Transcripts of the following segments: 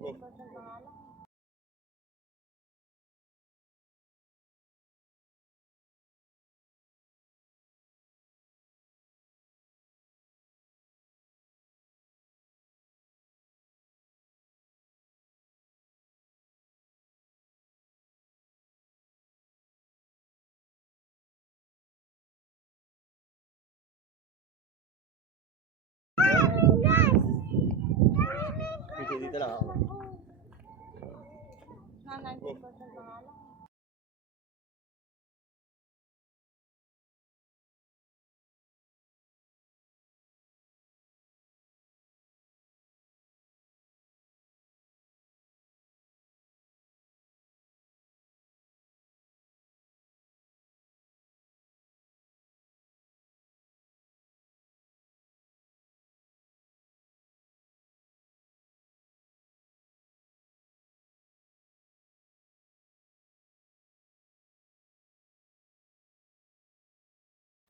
Dito lang ako.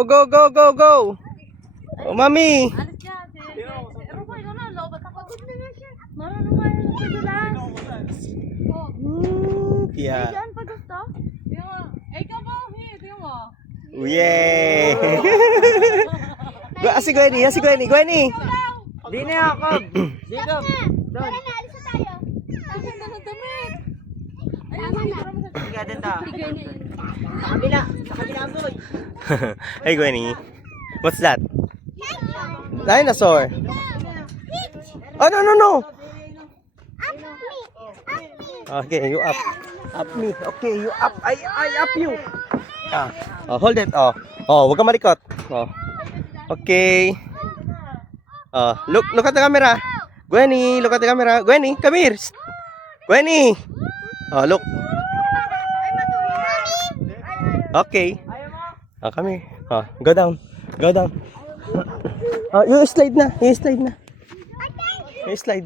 Go, go, go, go! Oh, mami! Alis siya, Rubo, ikaw na, lobat ako. Marunong nga yung padulas. Kaya. Diyan pa gusto? Tingnan mo. Ikaw ba? Tingnan mo. Yay! Si Gwenny, si Gwenny, Gwenny! Di na ako. Dito. Doon. Tara na, alis na tayo. Tapos na ng damit. Tama na. Sige, dito. Sa kabila. Sa kabila, boy. Hey Gwenny, what's that? Dinosaur. Oh no no no. Okay, you up. Up me. Okay, you up. I up you. Ah. Oh, hold it. Oh, wag ka marikot. Oh. Okay. Look at the camera. Gwenny, look at the camera. Gwenny, come here. Gwenny. Oh, look. Okay. Come here. Go down. Go down. You slide na. You slide na. You slide.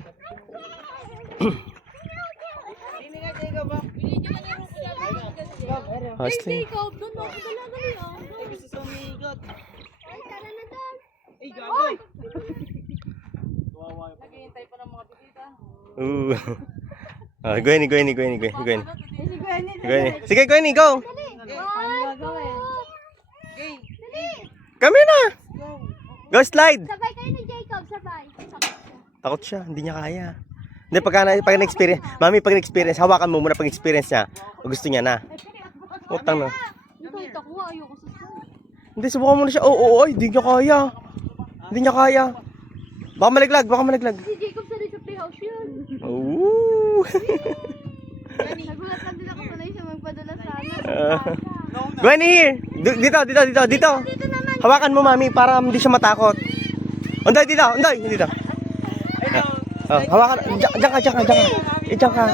Slide. Ikaw, doon mo ako dalagali. Gusto sa umigot. Ay, tara na doon. Ay, gago. Naghihintay pa ng mga bisita. Gwenny, Gwenny, Gwenny, Gwenny. Si Gwenny. Gwenny. Sige, Gwenny, go. Ano gagawin? Come here na. Go slide. Sabay kayo ni Jacob, sabay. Takot siya, hindi niya kaya. Hindi, pag na-experience, mami, pag na-experience, hawakan mo muna pag experience niya. O gusto niya na. Utang na. Ito ko, ayoko susunod. Hindi, subukan mo na siya. Oo, hindi niya kaya. Hindi niya kaya. Baka malaglag, baka malaglag. Si Jacob sa sa playhouse yun. Oo. Nagulat lang din ako sanay siya magpadala sa amin. Gwenny, here. Dito. Dito naman. Hawakan mo, mami, para hindi siya matakot. Unday, dito. Hawakan. Diyan ka. Diyan ka.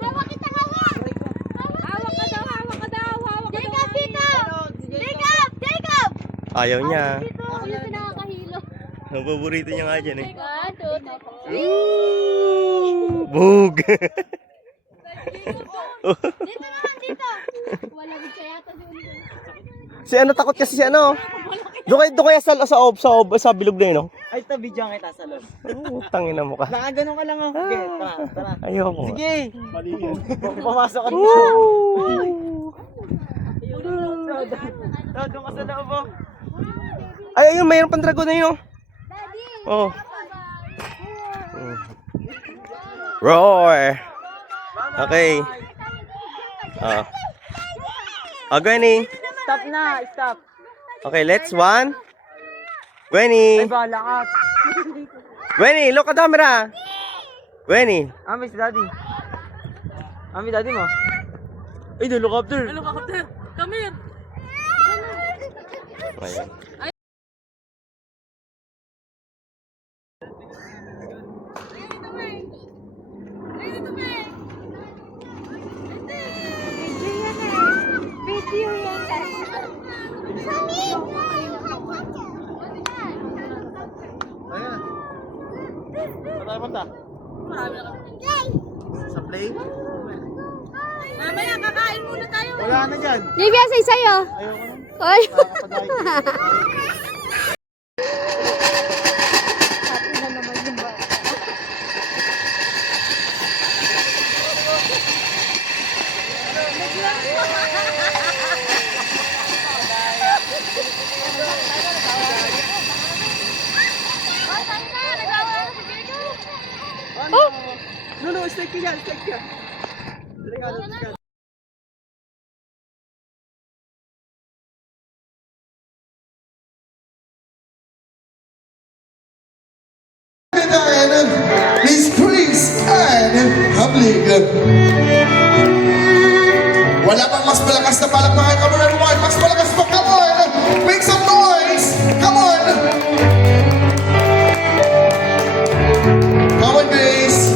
Hawak kita, hawak. Hawak ka daw. Jacob, dito. Jacob. Ayaw niya. Dito, yung pinakakahilo. Ang paborito niya nga dyan eh. 1, 2, 3. Bug. Dito naman, dito. Wala din siya yata doon. Si ano, takot kasi si ano. Doon kaya sa bilog na yun, no? Ay, ito, video kita sa loob. Tangin na mo ka. Nakaganon ka lang, oh. Sige, tara. Ayoko. Sige. Mali yan. Pumasok ka Woo! Doon ka sa loob, oh. Ay, ayun, mayroon pang dragon na yun. Daddy. Oh. Roar. Okay. Gwenny. Stop na, stop. Okay, let's one. Gwenny. Ay, bahala ka. Gwenny, look at the camera. Gwenny. Ami, si daddy. Ami, daddy mo. Ay, the helicopter. Come here. Ayan. Video yan. Saan tayo punta? Sa play? Mamaya, kakain muna tayo. Wala na dyan. Livia, say sa'yo. Ayoko na. Hoy. Nakakapadayo. Miss Chris and Hablig. Wala bang mas malakas na palakpakan? Come on everyone, mas malakas pa, come on! Make some noise! Come on! Come on, Grace!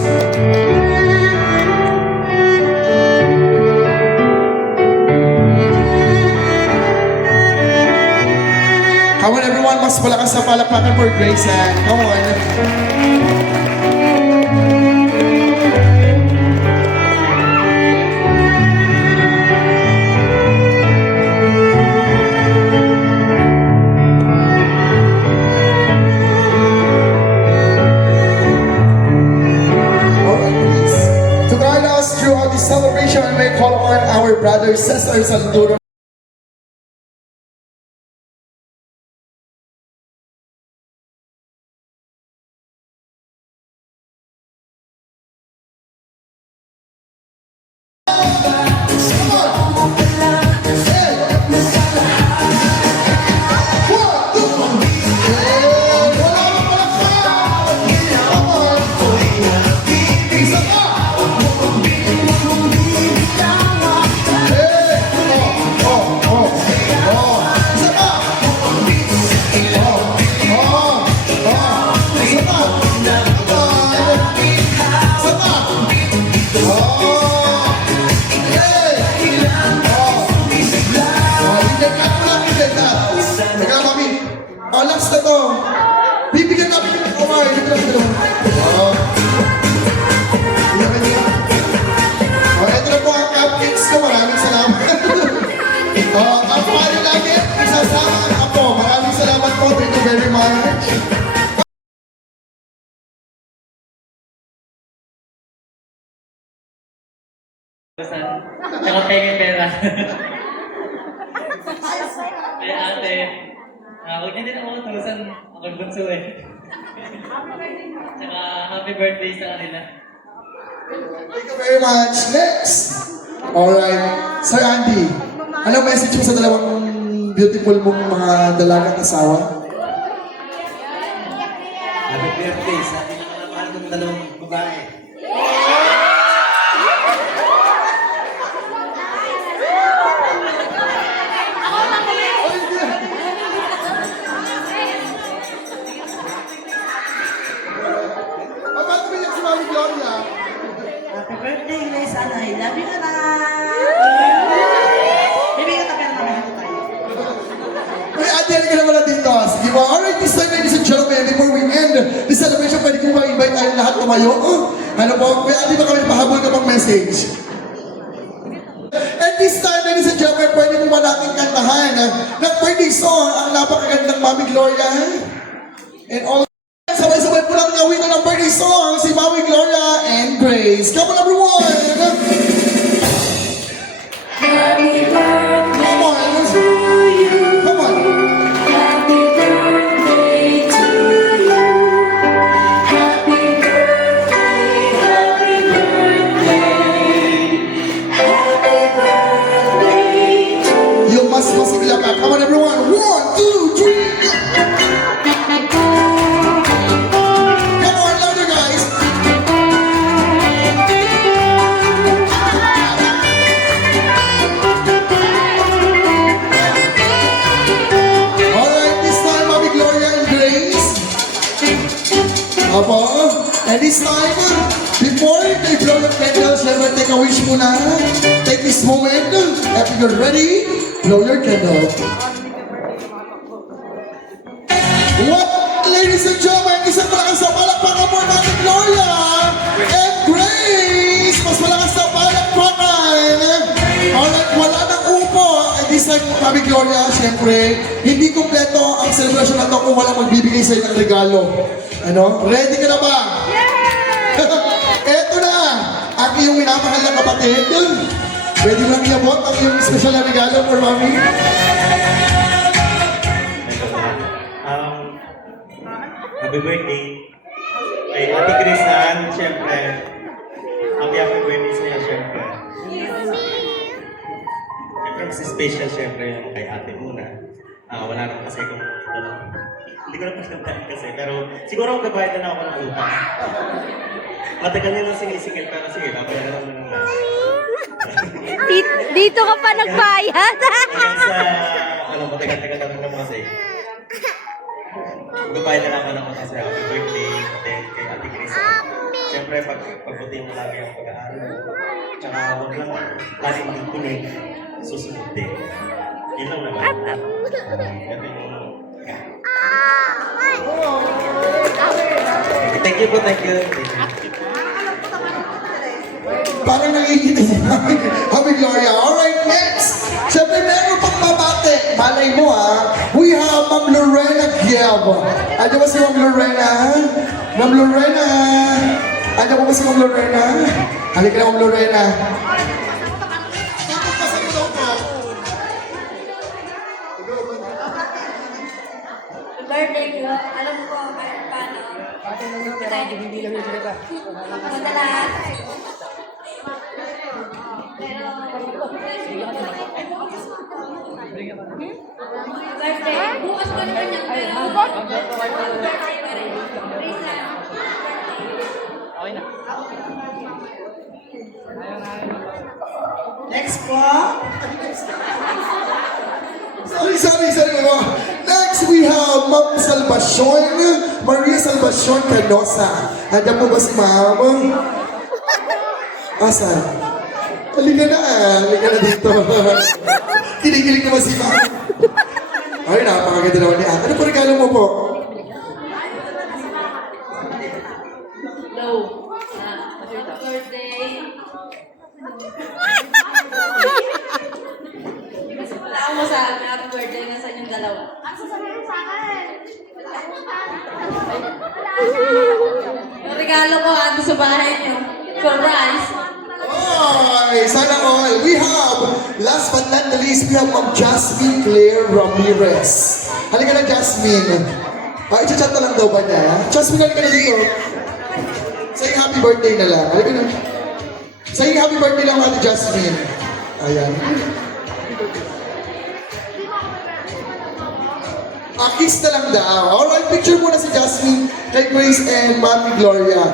Come on everyone, mas malakas na palakpakan for Grace and come on! To guide us throughout this celebration, I may call on our brother Cesar Salduro. Last na to. Bibigyan namin yung award. Ito na po ang cupcakes ko. Maraming salamat. Ang payo namin, isasama ang apo. Maraming salamat po. Thank you very much. Tsaka pengen pera. Kaya ate, huwag niya din ako 1,000. Ako bunso eh. Tsaka happy birthday sa kanila. Thank you very much. Next. Alright. Sir Andy, anong message mo sa dalawang beautiful mong mga dalagang asawa? Happy birthday sa ating mga mahal ng dalawang babae. Paano mo yung si Mami Gloria? Happy birthday, Grace. I love you na. Bibigyan ka pera namin ito tayo. Uy, ate, halika naman natin dito. Sige ba? Alright, this time, ladies and gentlemen, before we end the celebration, pwede kong ma-invite tayo lahat tumayo. Ano po? Kuya, ate, baka may pahabol ka pang message. And this time, ladies and gentlemen, pwede mo ba natin kantahan ng birthday song ang napakagandang Mami Gloria. And all sabay-sabay po natin gawin ng birthday song si Mami Gloria and Grace. Come on, everyone! Happy birthday Come on! to you. Come on! Happy birthday to you. Happy birthday, happy birthday. Happy birthday to you. Yung mas masigla ka. Come on, everyone! 1, 2, 3! Come on, louder, guys! Alright, this time, Mami Gloria and Grace. Apo, and this time, before they blow the candles, never take a wish muna. Take this moment. If you're ready, blow your candle. What, ladies and gentlemen, isang malakas na palakpakan po natin, Gloria and Grace! Mas malakas na palakpakan! Alright, wala nang upo. And this time, Mami Gloria, siyempre, hindi kompleto ang celebration na to kung walang magbibigay sa'yo ng regalo. Ano? Ready ka na ba? Eto na, ang iyong minamahal na kapatid. Pwede lang iabot ang iyong special na regalo for Mami. Happy birthday kay Ate Chris Ann, siyempre. happy birthday sa'yo, syempre. Syempre, mas special syempre yung kay ate muna. Wala naman kasi kung hindi ko na pa sinabi kasi, pero siguro magbabayad na ako ng utang. Matagal nyo lang sinisingil, pero sige, babayaran naman naman. Dito ka pa nagbayad. Hanggang sa, matagal-tagal na rin naman kasi. Magbabayad na lang ako ng utang sa happy birthday, then kay ate Chris. Siyempre, pagputin mo lagi ang pag-aaral mo. Tsaka huwag lang lagi magkukunig, susunod din. Yun lang naman. Ito yung... Thank you po, thank you. Parang nakikita si Happy Gloria. Alright, next. Siyempre, meron pang babate. Malay mo we have Ma'am Lorena Giab. Ano ba si Ma'am Lorena? Ma'am Lorena. Ano ba si Ma'am Lorena? Halika na Ma'am Lorena. Birthday ko, alam ko kahit paano. Madalas. Pero, birthday, bukas ko naman yan, pero birthday pa rin. Please lang. Next po. Sorry mo. Next, we have Ma'am Salvacion, Maria Salvacion Canosa. Handa po ba si Ma'am? Asan? Halika na dito. Kinikilig naman si Ma'am. Ay, napakaganda naman niya. Ano po regalo mo po? Hello. Birthday. Wala akong masabi. Happy birthday na sa inyong dalawa. Ang sasabihin sa akin. Yung regalo ko ando sa bahay niyo. Surprise. Ay, sana all. We have, last but not the least, we have Ma'am Jasmine Claire Ramirez. Halika na, Jasmine. I-chat na lang daw ba niya? Jasmine, halika na dito. Say happy birthday na lang. Halika na. Say happy birthday lang, Ate Jasmine. Ayan. Kiss na lang daw. Alright, picture muna si Jasmine kay Grace and Mami Gloria.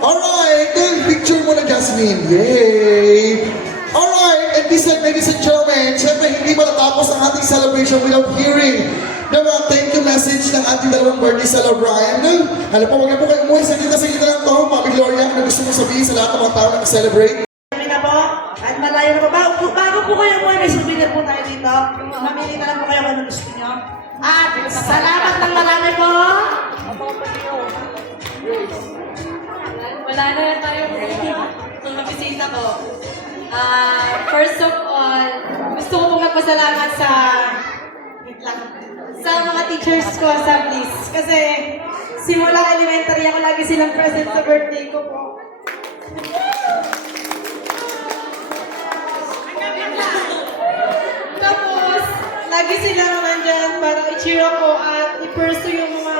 Alright, then picture muna Jasmine. Yay! Alright, and this time, ladies and gentlemen, syempre hindi matatapos ang ating celebration without hearing the mga thank you message ng ating dalawang birthday celebrant. Ano po, wag na po kayo umuwi. Saglit na lang to. Mami Gloria, ano gusto mo sabihin sa lahat ng mga tao na celebrate? Kami na po. At malayo na po. Bago po kayo mo, may souvenir po tayo dito. Mamili na lang po kayo kung ano gusto nyo. At salamat ng marami po. Wala na tayong bisita ko. First of all, gusto ko pong magpasalamat sa mga teachers ko sa Bliss. Kasi simula elementary ako lagi silang present sa birthday ko po. Tapos, lagi silang nandyan para i-cheer ako at i-pursue yung mga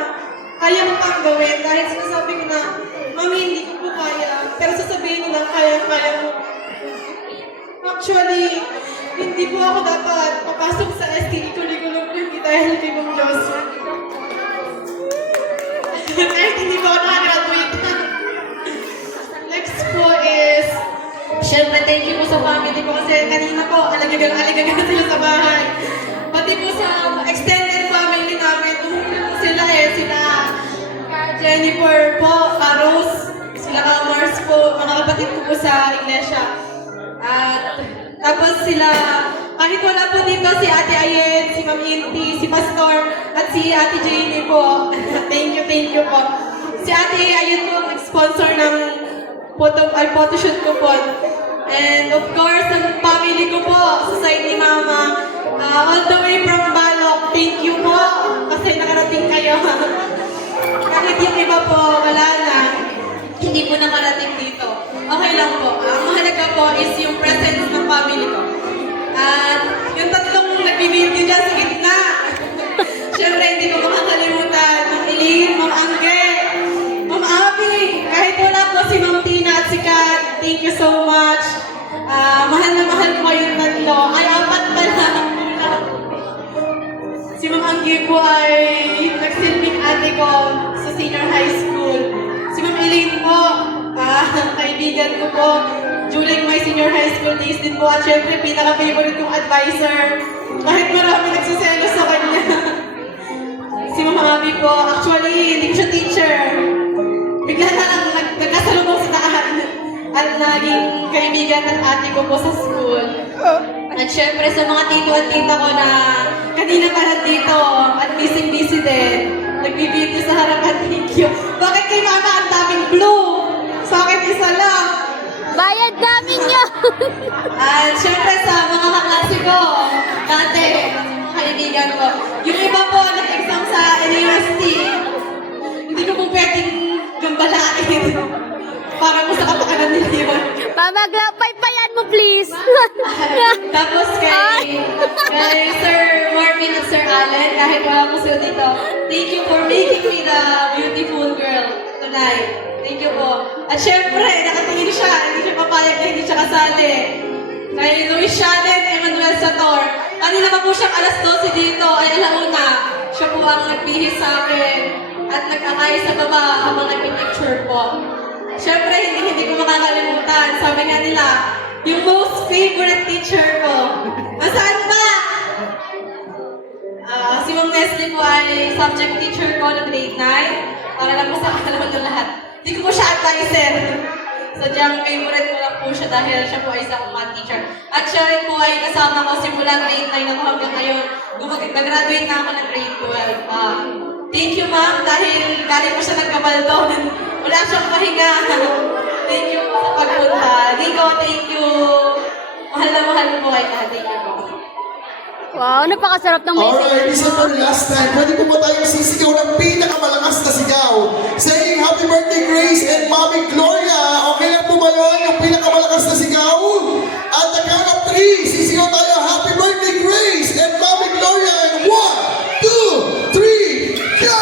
kaya mo pang gawin. Dahil sinasabi ko na, Mami, hindi ko po kaya. Pero sasabihin nila, kaya mo. Actually, hindi po ako dapat papasok sa STE curriculum hindi dahil kay Ma'am Diyos. Kahit hindi po ako nakagraduate. Next po is, syempre thank you po sa family ko kasi kanina po, alagagang sila sa bahay. Pati po sa extended family namin, tumulong po sila sila Jennifer po, Rose, sila Mars po, mga kapatid ko po sa iglesia. At tapos sila, kahit wala po dito si Ate Ayen, si Ma'am Inti, si Pastor, at si Ate Jamie po. Thank you po. Si Ate Ayen po ang nag-sponsor ng photoshoot ko po. And of course, ang family ko po, sa side ni Mama, all the way from Balok, thank you po, kasi nakarating kayo. Kahit yung iba po, wala na, hindi po nakarating dito. Okay lang po. Ang mahalaga po is yung presence ng family ko. At yung tatlong nagbibideo dyan sa gitna. Siyempre, hindi ko makakalimutan. Ma'am Eileen, Ma'am Angge, Ma'am Abby, kahit wala po si Ma'am Tina at si Kat, thank thank you so much. Mahal na mahal ko yung tatlo. Ay, apat pala. Si Ma'am Anggi po ay nagsilbing ate ko sa senior high school. Si Ma'am Elaine po, kaibigan ko po during my senior high school days din po. At syempre, pinaka-favorite kong advisor. Kahit marami nagsiselos sa kanya. Si Ma'am Abby po, actually, hindi ko siya teacher. Bigla na lang nagkasalubong sa daan. At naging kaibigan ng ate ko po sa school. At syempre sa mga tito at tita ko na kanina pa nandito at busy-busy din. Nagbibideo sa harapan, thank you. Bakit kay mama ang daming blue? Sa akin isa lang. Bayad namin yun! At syempre sa mga kaklase ko, dati, mga kaibigan ko. Yung iba po nag-exam sa NUST, hindi ko po pwedeng gambalain. Para mo sa kapakanan nila yun. Paypayan mo, please! Tapos kay Sir Marvin at Sir Allen, kahit wala ko sila dito, thank you for making me the beautiful girl tonight. Thank you po. At syempre, nakatingin siya, hindi siya papayag na hindi siya kasali. Kay Luis Shannon, Emmanuel Sator, kanina pa po siyang alas 12 dito, ay alauna. Siya po ang nagbihis sa akin at nag-akay sa baba habang nag-picture po. Siyempre, hindi ko makakalimutan. Sabi nga nila, yung most favorite teacher ko. Nasaan ba? Si Ma'am Nestle po ay subject teacher ko ng grade 9. Para lang po sa kalaman ng lahat. Hindi ko po siya advisor. Sadyang favorite ko lang po siya dahil siya po ay isang math teacher. At siya rin po ay kasama ko simula grade 9 ako hanggang ngayon. Nag-graduate na ako ng grade 12. Thank you, ma'am, dahil galing po siya nagkabaldon. Wala siyang pahinga. Thank you po sa pagpunta. Nico, thank you. Mahal na mahal po kayo lahat. Thank you po. Wow, napakasarap ng may Alright, isa for last time. Pwede po ba tayong sisigaw ng pinakamalakas na sigaw? Saying happy birthday, Grace and Mommy Gloria. Okay lang po ba yun? Yung pinakamalakas na sigaw? At the count of 3, sisigaw tayo, happy birthday, Grace and Mommy Gloria. And 1, 2, 3, go!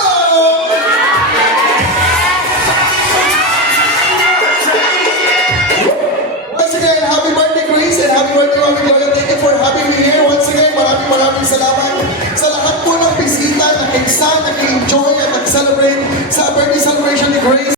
Once again, happy birthday, Grace, and happy birthday, Mommy Gloria. Thank you for having me here. Once again, maraming salamat sa lahat po ng bisita, nag-exam, nag-enjoy at nag-celebrate sa birthday celebration ni Grace.